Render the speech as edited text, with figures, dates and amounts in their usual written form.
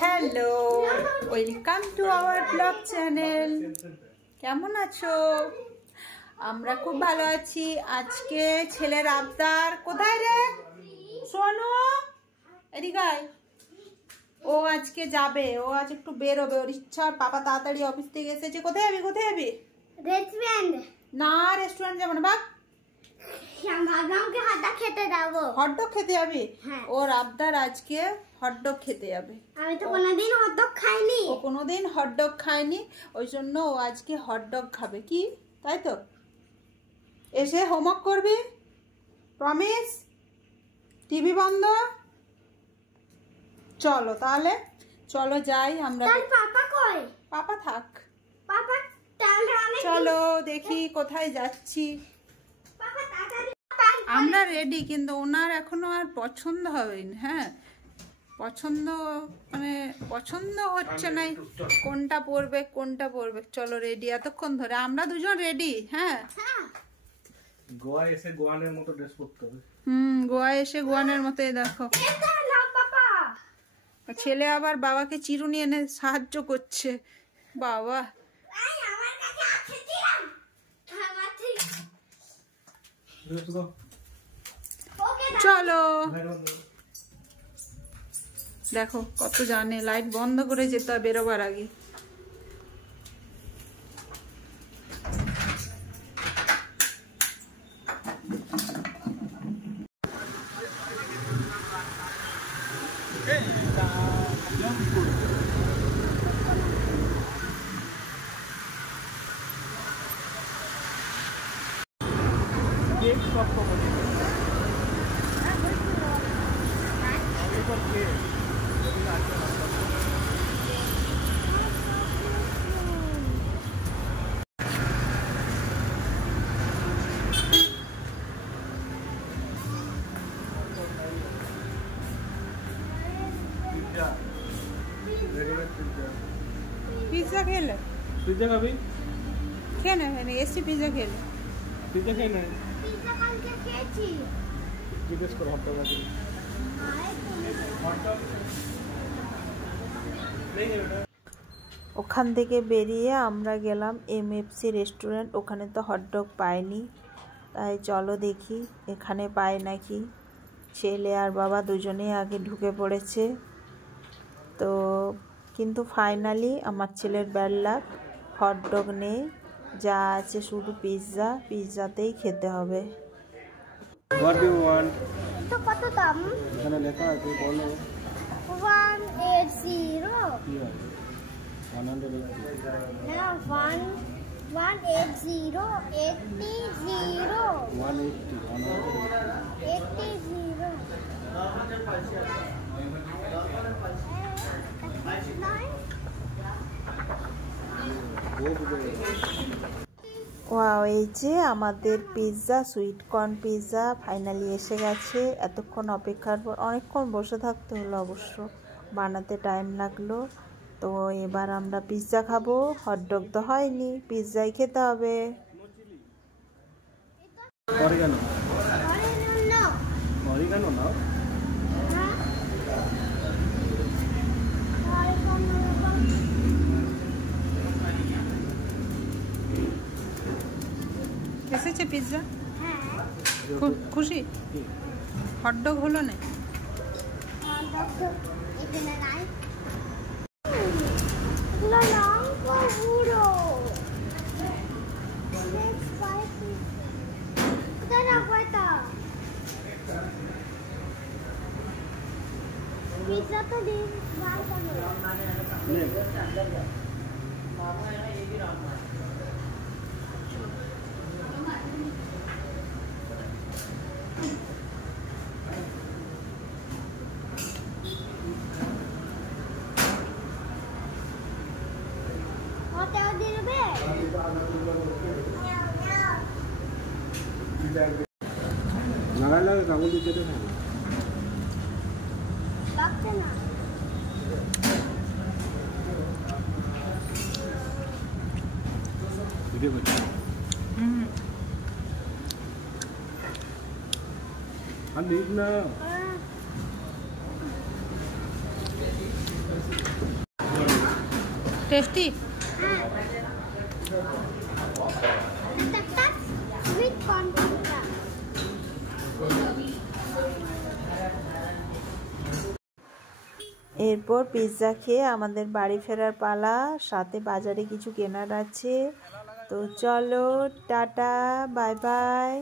Hello, welcome to our blog channel. কেমন আছো? আমরা খুব ভালো আছি। আজকে ছেলের আবদার, কোথায় রে সোনু, এদিকে। ও আজকে যাবে, ও আজ একটু বেরোবে, ওর ইচ্ছা। পাপা তাড়াতাড়ি অফিস থেকে এসেছে। কোথায় যাবি? কোথায় যাবি? রেস্টুরেন্ট না, রেস্টুরেন্ট যাবো না, বাপ। হটডগ খেতে যাবি? ওর আবদার আজকে হটডগ খেতে যাবে। আমি তো কোনোদিন হটডগ খাইনি। ও কোনোদিন হটডগ খায়নি, ওই জন্য ও আজকে হটডগ খাবে। কি তাই তো? এসে হোমওয়ার্ক করবি, প্রমিস। টিভি বন্ধ। চলো তাহলে, চলো যাই আমরা। পাপা কই? পাপা থাক। পাপা তাহলে চলো দেখি কোথায় যাচ্ছি। আমরা রেডি, কিন্তু ওনার এখনো আর পছন্দ হয়নি। হ্যাঁ, পছন্দ মানে পছন্দ হচ্ছে না কোনটা পরবে কোনটা পরবে। চলো রেডি, এতক্ষণ ধরে আমরা দুজন রেডি। হ্যাঁ, গোয়ায় এসে গোয়ানের মতো ড্রেস পরতে হবে। গোয়ায় এসে গোয়ানের মতোই দেখো। ছেলে আবার বাবাকে চিরুনি এনে সাহায্য করছে। বাবা চলো, দেখো কত জানে। লাইট বন্ধ করে যেতে হয় বেরোবার আগে। पिज्जा खेले? पिज्जा का भी खेने मैंने ऐसी पिज्जा खेले। पिज्जा खेना है? पिज्जा कल के खेची जिज्ञेस करो हफ्ता बाद नहीं है बेटा। ওখান থেকে বেরিয়ে আমরা গেলাম এমএফসি রেস্টুরেন্ট। ওখানে তো হটডগ পাইনি, তাই চলো দেখি এখানে পায় নাকি। ছেলে আর বাবা দুজনেই আগে ঢুকে পড়েছে। তো কিন্তু ফাইনালি আমার ছেলের ব্যাড লাক, হটডগ নেই, যা আছে শুধু পিৎজা। পিৎজাতেই খেতে হবে। What do you want? তো কত দাম? এখানে লেখা আছে, বলো। 180 কি হয়? 100 না 180 80 ওয়াও, এই যে আমাদের pizza, sweet corn pizza finally এসে গেছে। এতক্ষণ অপেক্ষার পর অনেকক্ষণ বসে থাকতে হলো, অবশ্য বানাতে টাইম লাগলো। তো এবার আমরা পিৎজা খাবো। হটডগ তো হয়নি, পিৎজাই খেতে হবে। অরিগানো অরিগানো নাও। এসেছে পিৎজা? খুশি? হটডগ হলো না? पिज्जा तो दे নাগালে কাগজ দিতে তো না লাগছে না। ভিডিও করছি। আর দিস না। টেস্টি। হ্যাঁ একটা সুইট কর্ন পিৎজা। এরপর পিৎজা খেয়ে আমাদের বাড়ি ফেরার পালা, সাথে বাজারে কিছু কেনার আছে। তো চলো, টাটা, বাই বাই।